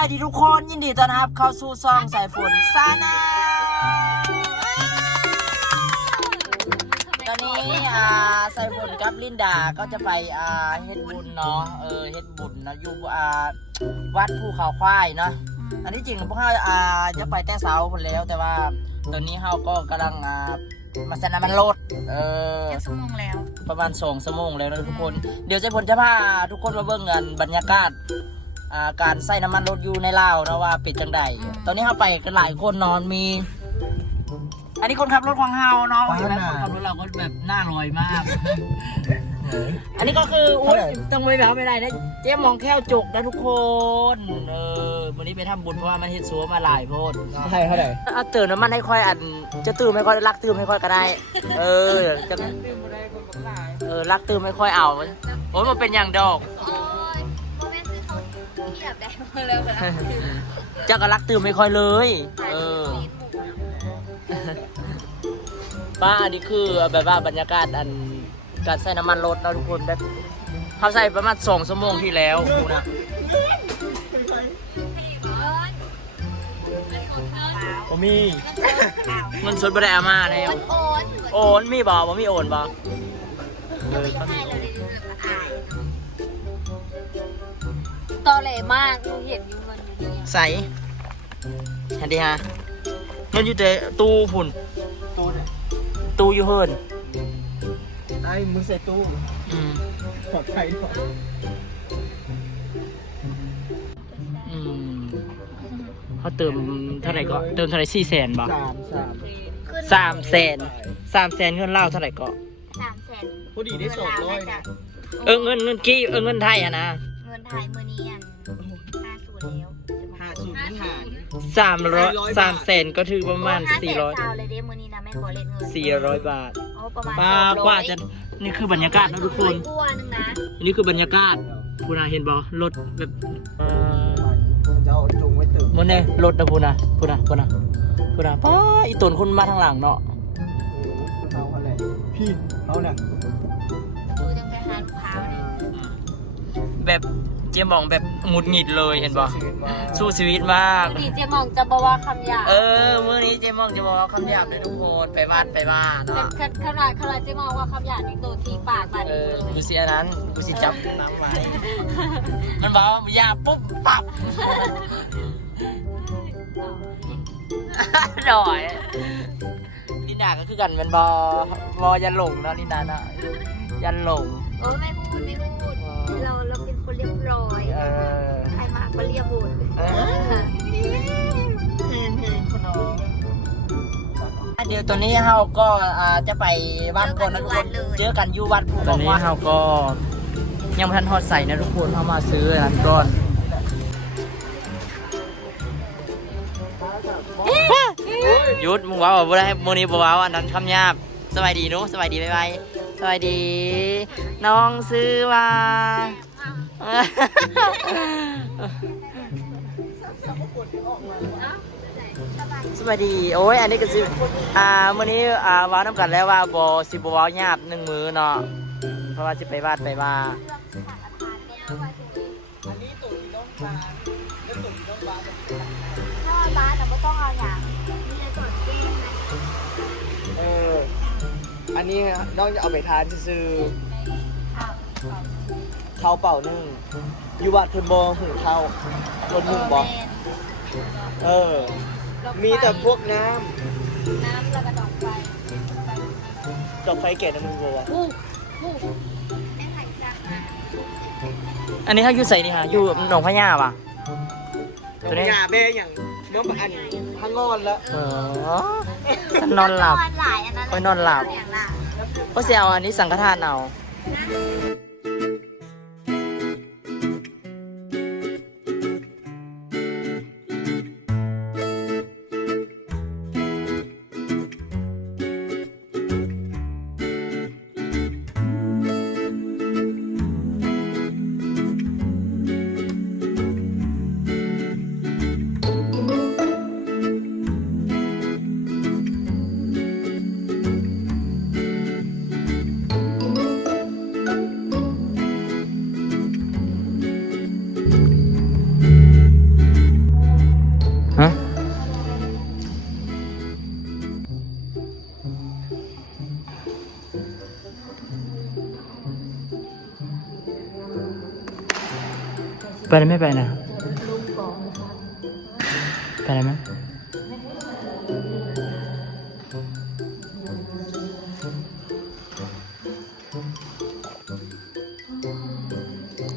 สวัสดีทุกคนยินดีต้อนรับเข้าสู่ซองสายฝนซานาตอนนี้อ่าสายฝนกับลินดาก็จะไปอ่าเฮ็ดบุญเนาะเออเฮ็ดบุญเนาะอยู่อ่าวัดภูเขาควายเนาะอันที่จริงพวกเราอ่าจะไปแต่เช้าคนแล้ว แต่ว่าตอนนี้เราก็กำลังอ่ามาสนามันรถเออเจ็ดชั่วโมงแล้ว ประมาณสองชั่วโมงแล้วนะทุกคน เดี๋ยวเจะพลจะพาทุกคนมาเบิ่งกันบรรยากาศอ่า การใส่น้ำมันรถอยู่ในลาวนะว่าเป็นจังใดตอนนี้เราไปกันหลายคนนอนมี อันนี้คนขับรถของเฮาเนาะเห็นไหมคนขับรถเราก็แบบหน้าลอยมาก อันนี้ก็คืออุ้ยต้องไปแบบไม่ได้นะเจ๊มองแค่วจุกนะทุกคนเออวันนี้ไปทำบุญเพราะว่ามันเฮ็ดสัวมาหลายโพดใช่เท่าไหร่เอาตื่นน้ำมันให้ค่อยอัน จะตื่นไม่ค่อยรักตื่นไม่ค่อยก็ได้ เออจะเออรักตื่นไม่ค่อยเอาโอ้ยมันเป็นอย่างดอก ที่แบบได้มาแล้วนะเจ้าก็รักตื่นไม่ค่อยเลย เออ ป้าอันนี้คือแบบว่าบรรยากาศอันการใส่น้ำมันรถเราะทุกคนแบบเขาใส่ประมาณสองชั่วโมงที่แล้วดูนะผมมีเงินสดบริอามาแล้วโอนโอนมีบ่บ่มีโอนบ่เออไม่ก็ใช่มีเราเลย ตอแหลมากหนูเห็นอยู่มันอยู่นี่ใส่ฮันดีฮะเงินอยู่แต่ตู้พุ่น ตู้เนี่ยตู้อยู่เฮิรนไอ้มึงใส่ตู้อืมปลอดภัยหน่อยอืมเขาเติมเท่าไหร่ก็เติมเท่าไหร่สี่แสนบ่สามสามขึ้นสามแสนสามแสนเงินเล่าวเท่าไหร่ก็ สามแสนพอดีได้สองร้อยนะ เออเงินเงินกี้เออเงินไทยอะนะ เงินไทยมือนี้ สามร้อยสามแสนก็ถือประมาณสี่ร้อยห้าแสนซาวเลยเด้มือนี้นะแม่ขอเล่นเงินสี่ร้อยบาทโอ้ประมาณป้ากว่าจะนี่คือบรรยากาศนะทุกคนกว่านึงนะอันนี้คือบรรยากาศพูนาเห็นบ่รถแบบเออจะเอาจุงไว้ตื่นมันเนี่ยรถนะพูนะพูนะพูนะพูนะป้าอีตนคนมาทางหลังเนาะเขาอะไรพี่เขาน่ะดูจังไปหาลูกค้าเนี่ยแบบ เจมองแบบหงุดหงิดเลยเห็นบ่ชีวิตมาสู้ชีวิตมาก ดีเจมองจะบอกว่าคำหยาบเออมื้อนี้เจมองจะบอกว่าคำหยาบเลยทุกคนไปบ้านไปบ้านเป็นเนาะขนาดขนาดเจมองว่าคำหยาบในตัวทีปากบาดเอนี้อเลยกูสิอันนั้นกูสิจับน้ำไว้มันบอกว่าหยาบปุ๊บปั๊บหน่อยลินดาก็คือกันแมันบอบอยันหลงเนาะลินดาเนาะยันหลงเออไม่พูดไม่พูดเรา เดี๋ยวตอนนี้เราก็อ่าจะไปบ้านก่อนนะทุกคนเจอกันอยู่วัดภูตอนนี้เราก็ยังไม่ทันทอดใส่นะทุกคนเรามาซื้ออันก่อนหยุดมึงว้าวบ่ได้โมนี้บ่ว้าวอันนั้นคำหยาบสบายดีนุสบายดีบ๊ายบายสบายดี น้องซื้อว่า สวัสดี โอ้ย อันนี้ก็สิ อ่ามื้อนี้ อ่าเว้าน้ำกันแล้วว่าบ่สิบ่เว้าหยาบหนึ่งมือเนาะ เพราะว่าสิไปวาดไปว่าถ้าบ้านเราไม่ต้องเอาอย่างมีอะไรก่อนซิ้งนะเออ อันนี้น้องจะเอาไปทานซื้อข้าวเปล่านึ่งอยู่วัดคุณบอหุงข้าวรถนึ่งบอ เออมีแต่พวกน้น้ำแล้วก็ดอกไฟำดอกไฟเกตนะมึงบอกว่าฮู้ฮู้แม่ไข่จ้าอันนี้เขาอยู่ใส่นี่ฮะอยู่หนองพญาป่ะ ตัวนี้ยาเบ้อย่างเนื้ออันทั้งงอนแล้วเออนอนหลับ นอนหลายอันนั้นโอ้ยนอนหลับ อย่างละ เพราะสิเอาอันนี้สังฆทานเอา ไปได้ไม่ไปนะไปได้ไหม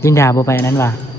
ลินดาบไปนั้นว่ะจะ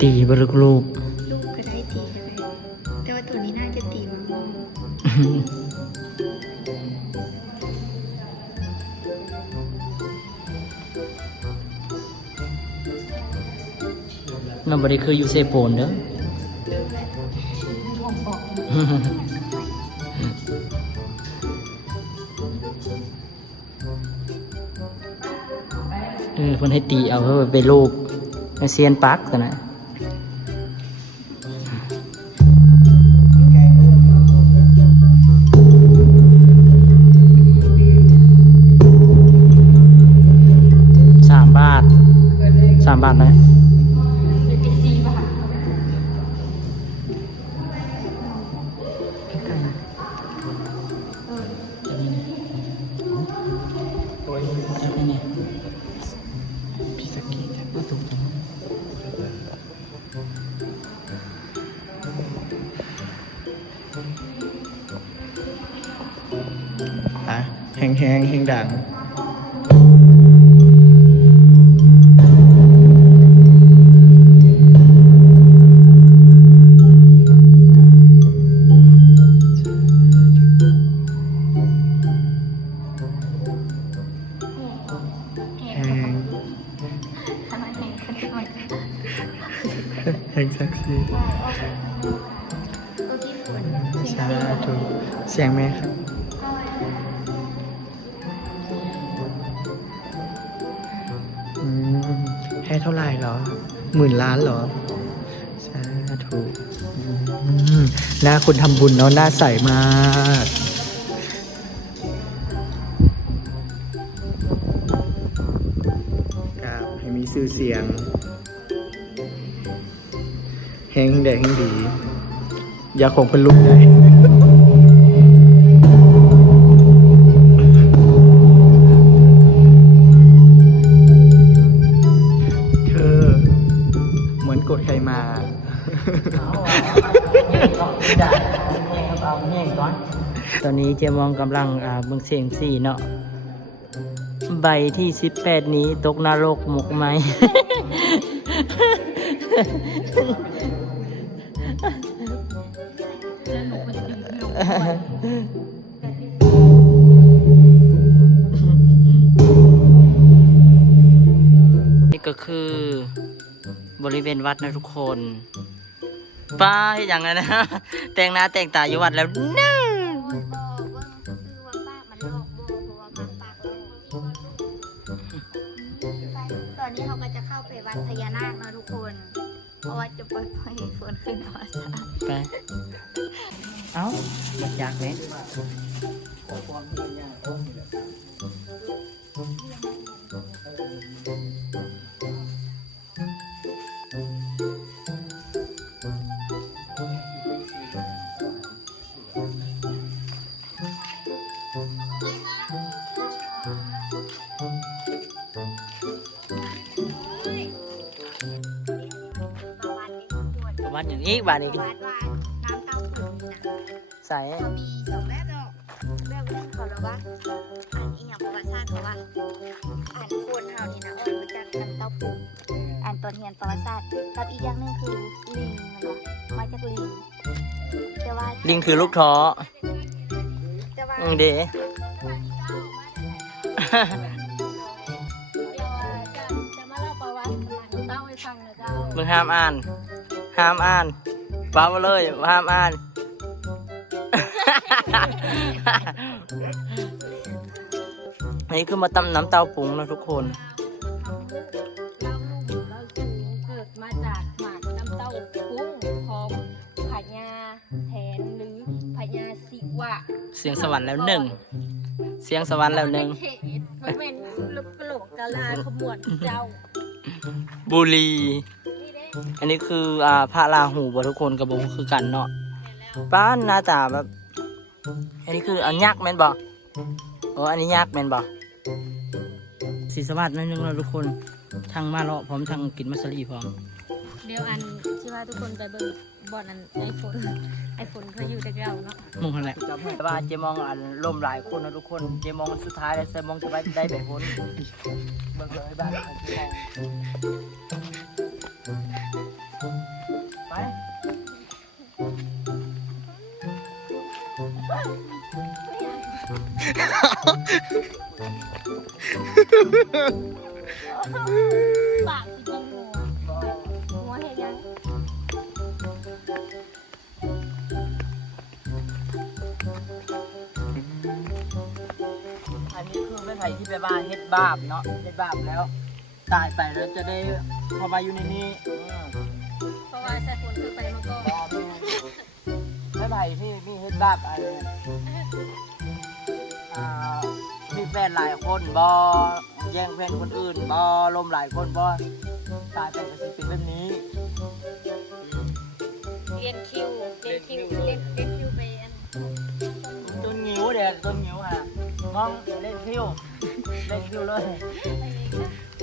ตีบลูกลูกลูกก็ได้ตีก็ได้แต่ว่าตัวนี้น่าจะตีมันมองมันบริคืออยู่เซโปนเด้อ เออคนให้ตีเอาเพื่อไปลูกเซียนปักแต่นะ แห้งแห้งแห้งดังแห้งทำไมแข่งกันก่อนแห้งสักทีตัวที่ฝนสาธุเสียงแม่ครับ เท่าไหร่เหรอ หมื่นล้านเหรอ สาธุหน้าคุณทำบุญเนาะหน้าใสมากครับให้มีชื่อเสียงเฮงเด็กเฮงดี อย่าคงเป็นลูกได้ ตอนนี้เจมองกำลังอ่าเบิ่งเสียงสี่เนาะใบที่สิบแปดนี้ตกนรกหมกไหม นี่ก็คือบริเวณวัดนะทุกคน ป้าอย่างนั้นนะ แต่งหน้าแต่งตาอยู่วัดแล้วนึ่ง ปล่อยปล่อยฝนขึ้นอวสานไปเอ้าบักอยากไหมวัดอย่า งนี้บ้านนี้วัดว่าน้ำเต้าหู้นะใส่เขามีสองแบบเนาะแบบนึงเขาเรียกว่าอันนี้อย่างประวัติศาสตร์เขาว่าอันโคนเฮานี่นะออกมาจากน้ำเต้าหู้อันตัวเทียนประวัติศาสตร์กับอีกอย่างหนึงคือลิงมันวะมาจากลิงแต่ว่าลิงคือลูกท้อแต่ว่าอืมเด๋จะมาเล่าประวัติเต้าให้ฟังนะเจ้ามึงห้ามอ่าน ห้ามอ่านป้ามาเลยห้ามอ่านเอันนี้คือมาตำน้ำเต้าปุ้งนะทุกคนเราลูกเราสูงเกิดมาจากหมากน้ำเต้ากุ้งของพญาแทนหรือพญาศิวะเสียงสวรรค์แล้วหนึ่ง เสียงสวรรค์แล้วหนึ่ง เขตมันเป็นลูกกะโหลกกะลาขมวดเจ้า บุรีนี่เด้ อันนี้คืออ่าพระราหูบ่ทุกคนกระบงคือกันเนาะป้านหน้าตาแบบ อันนี้คืออันยักษ์แม่นบ่โอ้อันนี้ยักษ์แม่นบ่สีสวัสดิ์นั่นนึงเราะทุกคนทางมาเลาะพร้อมทางกินมัสลีพร้อม เดี๋ยวอันที่ว่าทุกคนไปเบิ่งบอนอันไอโฟนไอโฟนเขาอยู่แต่เราเนาะมุ่งหั่นแหละแต่ว่าเจมองอันล่มหลายคนนะทุกคน เจมองสุดท้ายแล้วเจมองจะไปได้แบบพ้นเบิ่งเลยบ้าน ปากสิเป็นหัวหัวเห็นยังอันนี้คือเป็นไผ่ที่แปลว่าเฮ็ดบาปเนาะเฮ็ดบาปแล้ว ตายไปแล้วจะได้เข้ามาอยู่ในนี้อืมเพราะว่าใส่ฝนคือไปมาก่อนรอแม่ไม่ไผ่พี่พี่เฮ็ดบาปอะไรอ่า มีแฟนหลายคนบอแย่งแฟนคนอื่นบอลมหลายคนบอตายไปก็สิเป็นแบบนี้เรียนคิวเรียนคิวเรียนเรียนคิวไปอันต้นงิ้วเด็กต้นงิ้วฮะมองเล่นคิวเล่นคิวเลย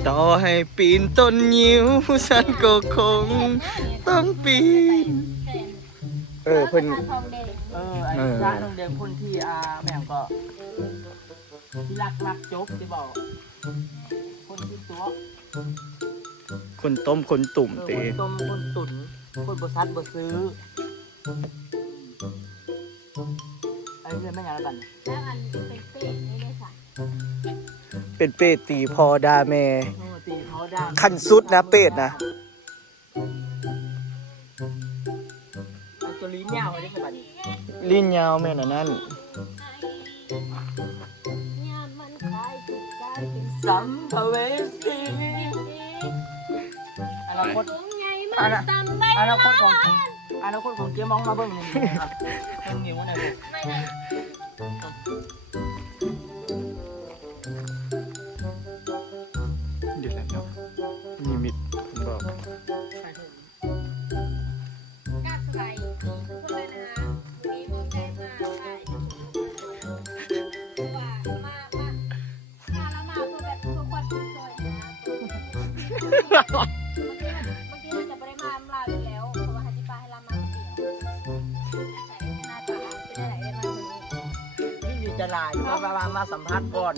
ต่อให้ปีนต้นยิ้วฉันก็คงต้องปีน เออเพิ่นทองแดงเออไอ้พระน้องเด็กคนที่อาแม่งก็ ที่รักรักจบที่บอก คนที่ตัวคนต้มคนตุ่มเออตีคนต้มคนตุ๋นคนบซัดบซื้อไอ้เพื่อนไม่งานละบันแล้วอันเป็นเป้นี่เลยค่ะเป็นเป็ดตีพอดาแม่ โอ้ตีเขาดังขั้นสุดนะเป็ดนะไอ้ตัวลิ้นยาวได้สบันลิ้นยาวแม่น่ะนั่น สัมภเวสีอนาคตสูงใหญ่มันซ้ำได้อนาคตของอนาคตของเกียร์มองมาเบิ่งนี่ครับเบิ่งนิ้วหน่อยลูกไม่ได้ สัมภาษณ์ก่อน